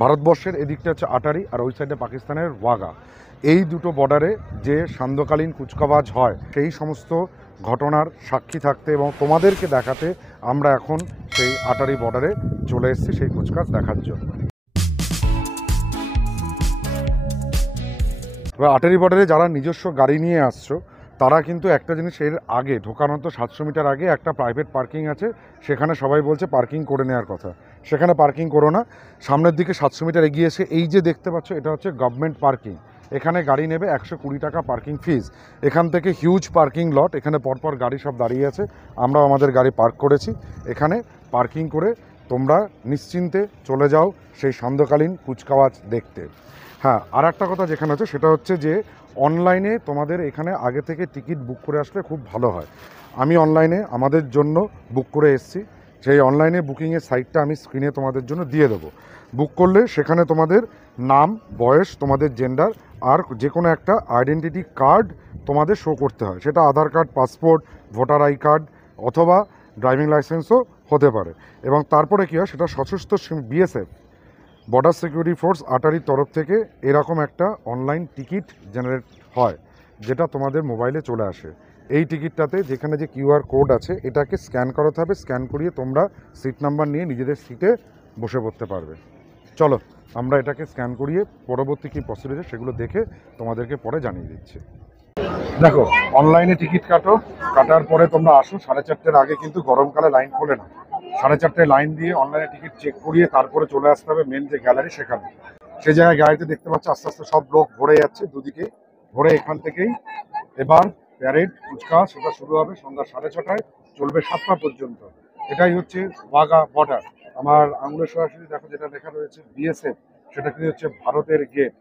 ভারতবর্ষের এদিকটা হচ্ছে আটারি আর ওই সাইডে পাকিস্তানের ওয়াগা। এই দুটো বর্ডারে যে সান্ধ্যকালীন কুচকাওয়াজ হয় সেই সমস্ত ঘটনার সাক্ষী থাকতে এবং তোমাদেরকে দেখাতে আমরা এখন সেই আটারি বর্ডারে চলে এসেছি সেই কুচকাওয়াজ দেখার জন্য। এবার আটারি বর্ডারে যারা নিজস্ব গাড়ি নিয়ে আসছো তারা কিন্তু একটা জিনিস, এর আগে ঢোকানো তো 700 মিটার আগে একটা প্রাইভেট পার্কিং আছে, সেখানে সবাই বলছে পার্কিং করে নেওয়ার কথা, সেখানে পার্কিং করো না। সামনের দিকে 700 মিটার এগিয়ে এসে এই যে দেখতে পাচ্ছ এটা হচ্ছে গভর্নমেন্ট পার্কিং। এখানে গাড়ি নেবে 120 টাকা পার্কিং ফিজ। এখান থেকে হিউজ পার্কিং লট, এখানে পরপর গাড়ি সব দাঁড়িয়ে আছে, আমরাও আমাদের গাড়ি পার্ক করেছি। এখানে পার্কিং করে তোমরা নিশ্চিন্তে চলে যাও সেই সান্ধ্যকালীন কুচকাওয়াজ দেখতে। হ্যাঁ, আর একটা কথা যেখানে হচ্ছে সেটা হচ্ছে যে অনলাইনে তোমাদের এখানে আগে থেকে টিকিট বুক করে আসলে খুব ভালো হয়। আমি অনলাইনে আমাদের জন্য বুক করে এসেছি, সেই অনলাইনে বুকিংয়ের সাইটটা আমি স্ক্রিনে তোমাদের জন্য দিয়ে দেবো। বুক করলে সেখানে তোমাদের নাম, বয়স, তোমাদের জেন্ডার আর যে কোনো একটা আইডেন্টিটি কার্ড তোমাদের শো করতে হয়। সেটা Aadhaar card, passport, voter I card অথবা ড্রাইভিং লাইসেন্সও হতে পারে। এবং তারপরে কী হয়, সেটা সশস্ত্র বিএসএফ বর্ডার সিকিউরিটি ফোর্স আটারির তরফ থেকে এরকম একটা অনলাইন টিকিট জেনারেট হয়, যেটা তোমাদের মোবাইলে চলে আসে। এই টিকিটটাতে যেখানে যে কিউআর কোড আছে এটাকে স্ক্যান করাতে হবে, স্ক্যান করিয়ে তোমরা সিট নাম্বার নিয়ে নিজেদের সিটে বসে পড়তে পারবে। চলো আমরা এটাকে স্ক্যান করিয়ে পরবর্তী কী প্রসিডিউর সেগুলো দেখে তোমাদেরকে পরে জানিয়ে দিচ্ছি। দেখো, অনলাইনে টিকিট কাটার পরে তোমরা আসো, 4:30টার আগে কিন্তু গরমকালে লাইন খোলে না। 4:30টায় লাইন দিয়ে অনলাইনে টিকিট চেক করিয়ে তারপরে চলে আসতে হবে মেন যে গ্যালারি সেখানে। সেই জায়গায় গাড়িতে দেখতে পাচ্ছ আস্তে আস্তে সব লোক ভরে যাচ্ছে দুদিকে, ভরে এখান থেকেই এবার প্যারেড কুচকাওয়াজ সেটা শুরু হবে সন্ধ্যা 6:30টায়, চলবে 7টা পর্যন্ত। এটাই হচ্ছে ওয়াগা বর্ডার। আমার আঙুলের সরাসরি দেখো যেটা লেখা রয়েছে বিএসএফ, সেটা কিন্তু হচ্ছে ভারতের গেট।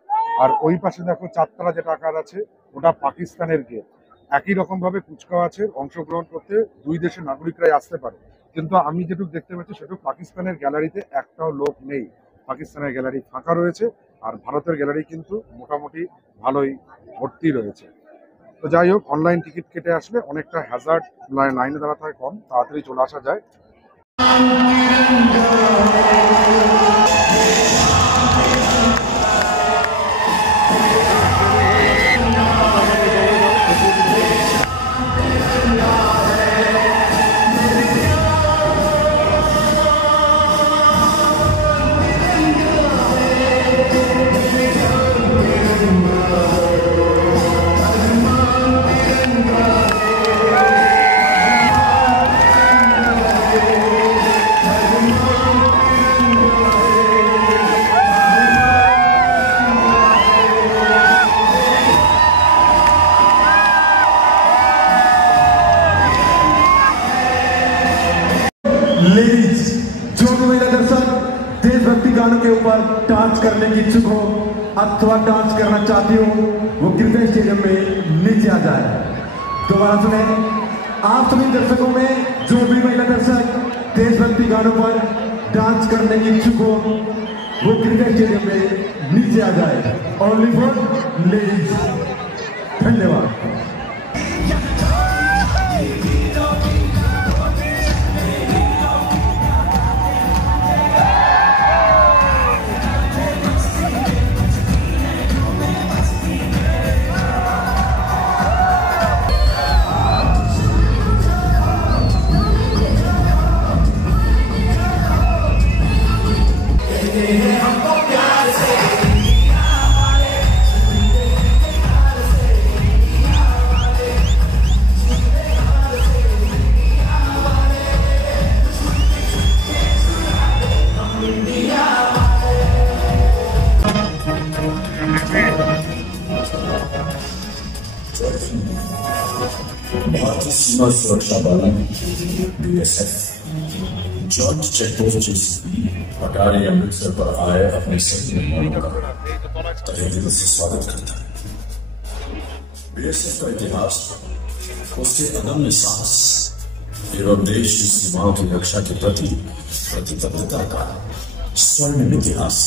আর ওই পাশে দেখো 4 তলা যেটা আকার আছে ওটা পাকিস্তানের গেট। একই রকমভাবে কুচকাওয়াজের অংশগ্রহণ করতে দুই দেশের নাগরিকরাই আসতে পারে, কিন্তু আমি যেটুকু দেখতে পাচ্ছি সেটুকু পাকিস্তানের গ্যালারিতে একটাও লোক নেই। পাকিস্তানের গ্যালারি ফাঁকা রয়েছে আর ভারতের গ্যালারি কিন্তু মোটামুটি ভালোই ভর্তি রয়েছে। তো যাই হোক, অনলাইন টিকিট কেটে আসলে অনেকটা হ্যাজার্ড লাইনে দাঁড়াতে হয় কম, তাড়াতাড়ি চলে আসা যায়। जो भी महिला दर्शक देशभक्ति गानों के ऊपर डांस करने की इच्छुक हो अथवा डांस करना चाहती हो वो कृपया स्टेडियम में नीचे आ जाए। दोबारा सुने, आप सभी दर्शकों में जो भी महिला दर्शक देशभक्ति गानों पर डांस करने की इच्छुक हो वो कृपया स्टेडियम में नीचे आ जाए। Only for ladies. धन्यवाद। भारतीय सीमा सुरक्षा बल बीएसएफ जॉइंट चेकपोस्ट अटारी अमृतसर पर आए अपने सभी मेहमानों का तहे दिल से स्वागत करता है। बीएसएफ का इतिहास उसके अदम्य साहस एवं देश की सीमाओं की रक्षा के प्रति प्रतिबद्धता का स्वर्णिम इतिहास।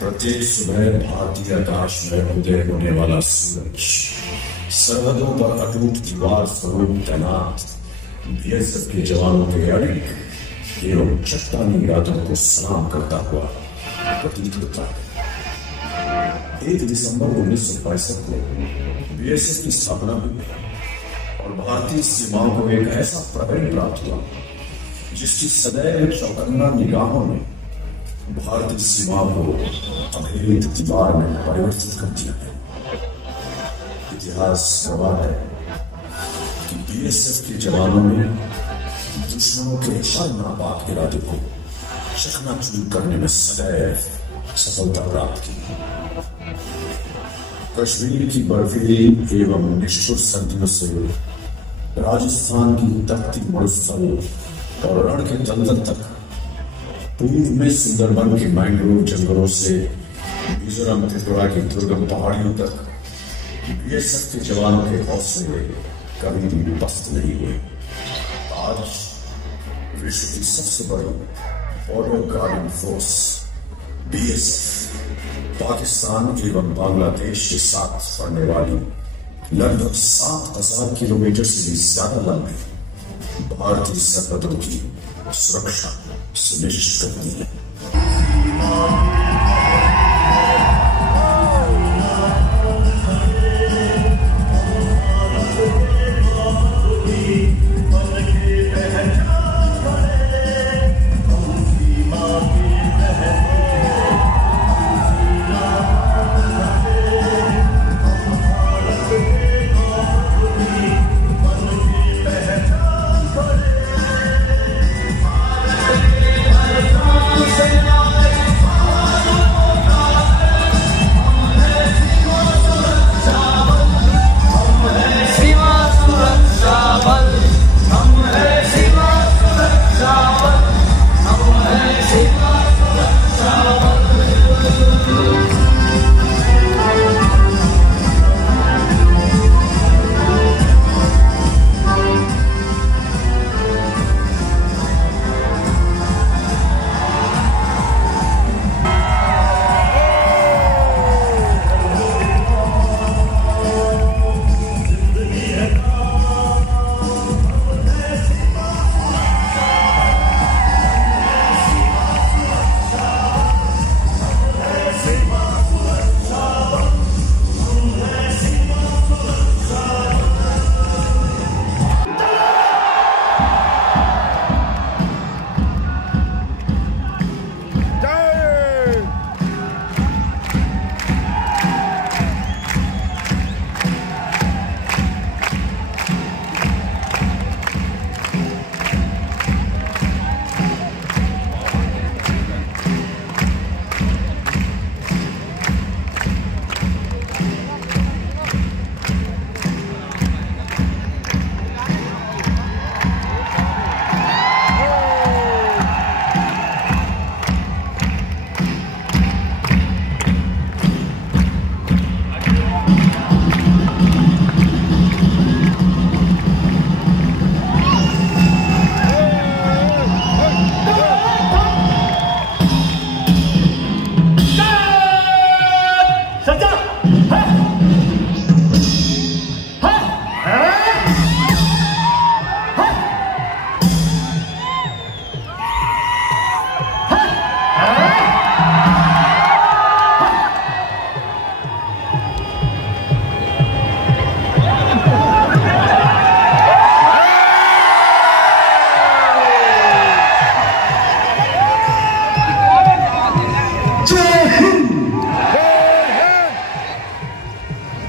प्रत्येक सुबह भारतीय आकाश में उदय होने वाला सूरज, सरहदों पर अटूट दीवार स्वरूप तैनात बीएसएफ के जवानों के अड़िग एवं चट्टानी इरादों को सलाम करता हुआ प्रतीत होता है। 1 दिसंबर 1965 को बीएसएफ की स्थापना हुई और भारतीय सीमाओं को एक ऐसा प्रहरी प्राप्त हुआ जिसकी सदैव चौकन्ना निगाहों ने भारतीय सीमाओं को अभेद दीवार में परिवर्तित कर दिया है। इतिहास गवाह है कि बीएसएफ के जवानों ने दुश्मनों के हर नापाक इरादे को चकनाचूर करने में सदैव सफलता प्राप्त की। कश्मीर की बर्फीली एवं निष्ठुर सर्दियों से राजस्थान की तपती मरुस्थल और रण के दलदल तक, पूर्व में सुंदरबन के मैंग्रोव जंगलों से मिजोरम त्रिपुरा की दुर्गम पहाड़ियों तक बीएसएफ के जवानों के हौसले कभी भी पस्त नहीं हुए। आज विश्व की सबसे बड़ी border guarding force BSF Pakistan एवं बांग्लादेश के साथ पड़ने वाली लगभग 7,000 किलोमीटर से भी ज्यादा लंबी भारतीय सरहदों की सुरक्षा सुनिश्चित करती है।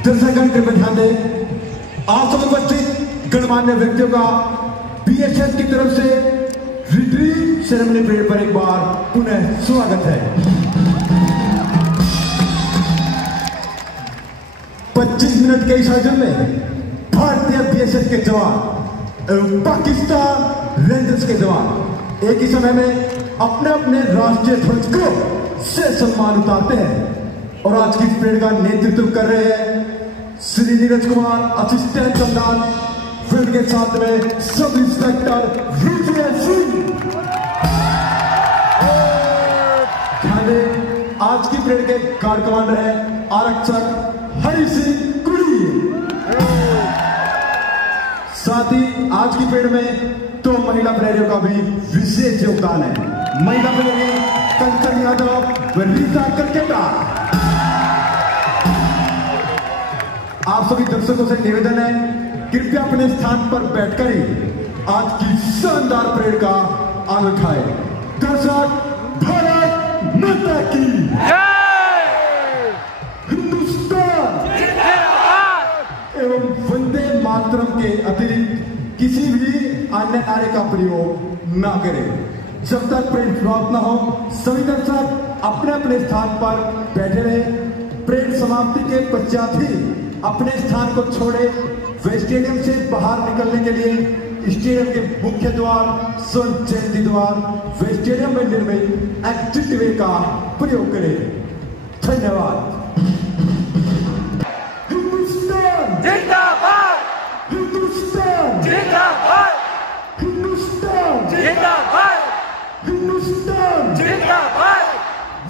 दर्शकगण कृपया ध्यान दें, आप सब उपस्थित गणमान्य व्यक्तियों का बीएसएफ की तरफ से रिट्रीट सेरेमनी परेड पर एक बार पुनः स्वागत है। 25 मिनट के इस आयोजन में भारतीय बीएसएफ के जवान एवं पाकिस्तान रेंजर्स के जवान एक ही समय में अपने अपने राष्ट्रीय ध्वज को से सम्मान उतारते हैं और आज की परेड का नेतृत्व कर रहे हैं Shri Neeraj Kumar, assistant command field के साथ में सब इंस्पेक्टर विजय सिंह। आज की परेड के गार्ड कमांडर है आरक्षक हरि सिंह कुड़ी। साथ ही आज की परेड में तो महिला प्लेयरों का भी विशेष योगदान है। महिला प्लेयर कंचन यादव व रीता करकेटा। आप सभी दर्शकों से निवेदन है, कृपया अपने स्थान पर बैठकर ही आज की शानदार परेड का आनंद उठाए। दर्शक, भारत माता की हिंदुस्तान एवं वंदे मातरम के अतिरिक्त किसी भी अन्य नारे का प्रयोग न करें। जब तक परेड समाप्त न हो, सभी दर्शक अपने अपने स्थान पर बैठे रहे। परेड समाप्ति के पश्चात ही अपने स्थान को छोड़े व स्टेडियम से बाहर निकलने के लिए स्टेडियम के मुख्य द्वार, स्वर्ण जयंती द्वार व स्टेडियम में निर्मित एग्जिट वे का प्रयोग करें। धन्यवाद। हिंदुस्तान जिंदाबाद, हिंदुस्तान जिंदाबाद, हिंदुस्तान जिंदाबाद, हिंदुस्तान जिंदाबाद,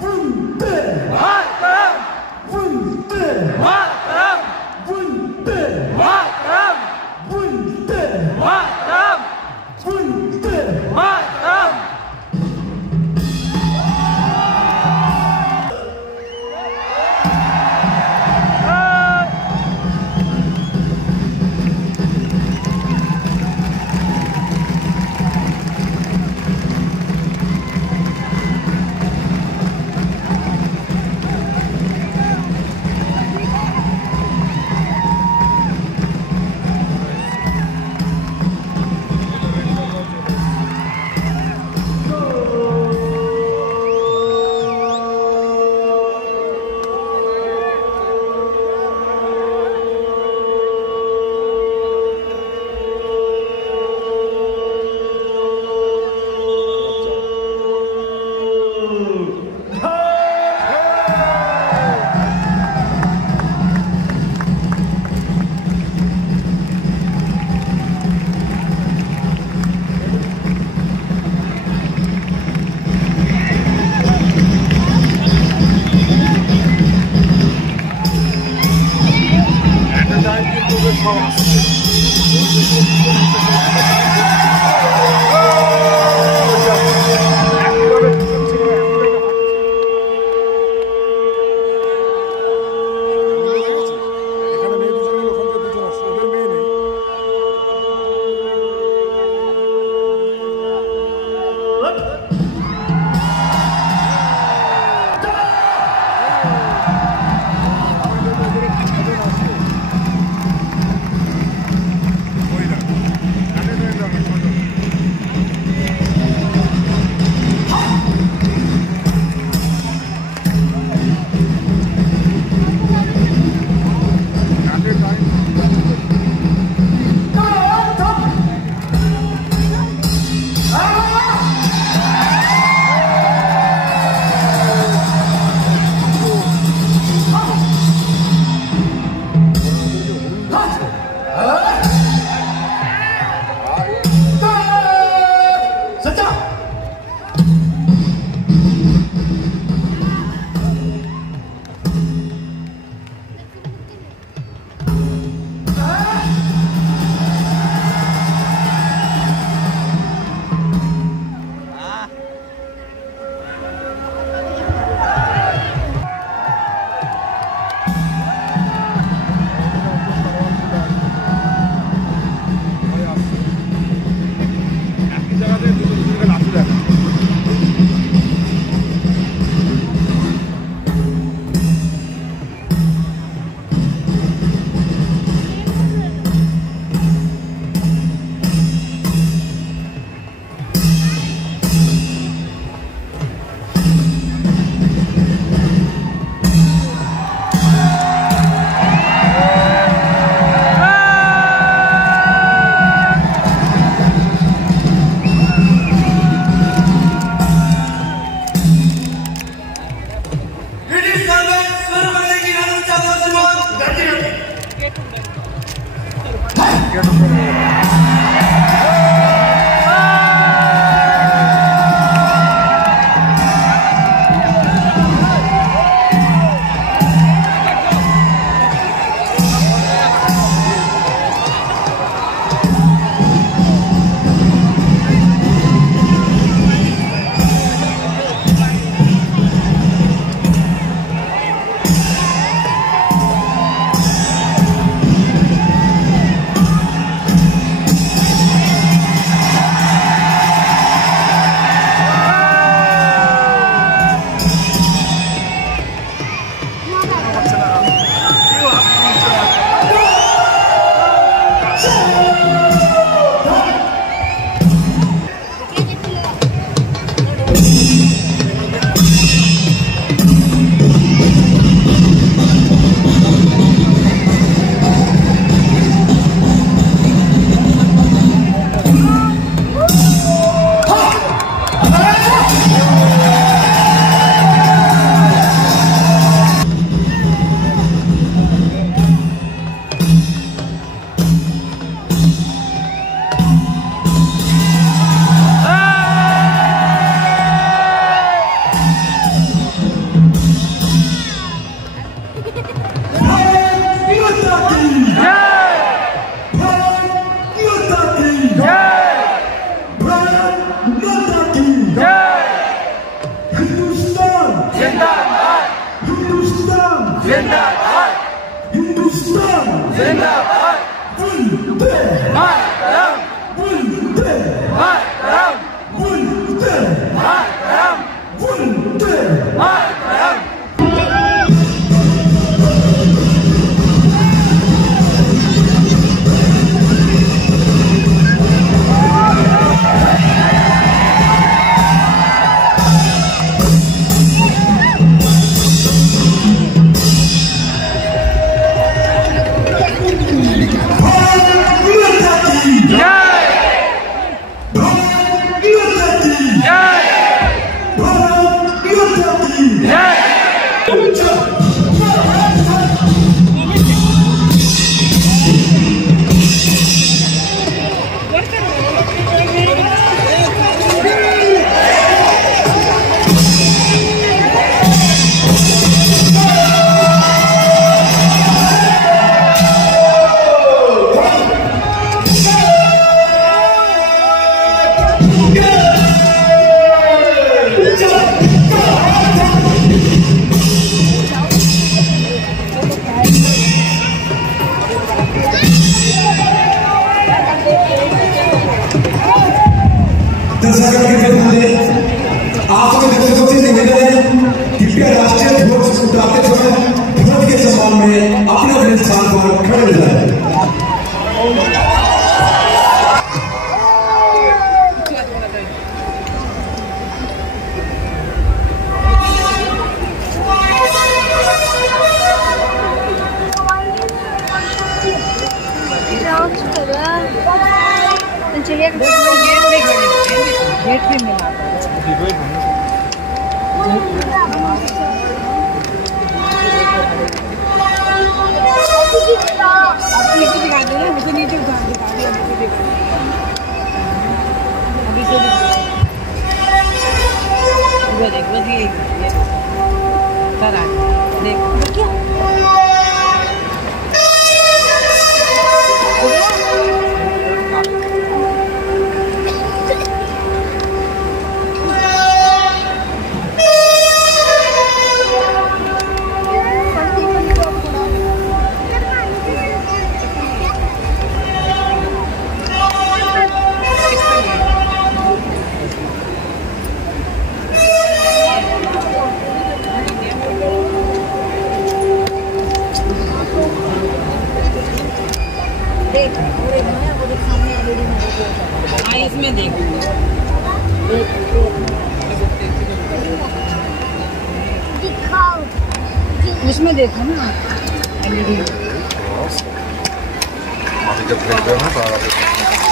वंदे मातरम, वंदे मातरम, वंदे मातरम, वंदे मातरम, वंदे मातरम। जिंदाबाद हिंदुस्तान जिंदाबाद हिंदुस्तान जिंदाबाद वंदे मातरम वंदे मातरम वंदे मातरम वंदे मातरम राष्ट्रीय ध्वज उठाते समय ध्वज के सम्मान में अपने अपने स्थान पर खड़े हो जाए। गेट पे मिला दिखा दो ना मुझे नीचे दिखा अभी से देख बस ये सर आ देख क्या इसमें देख दिखाओ उसमें देखो ना जब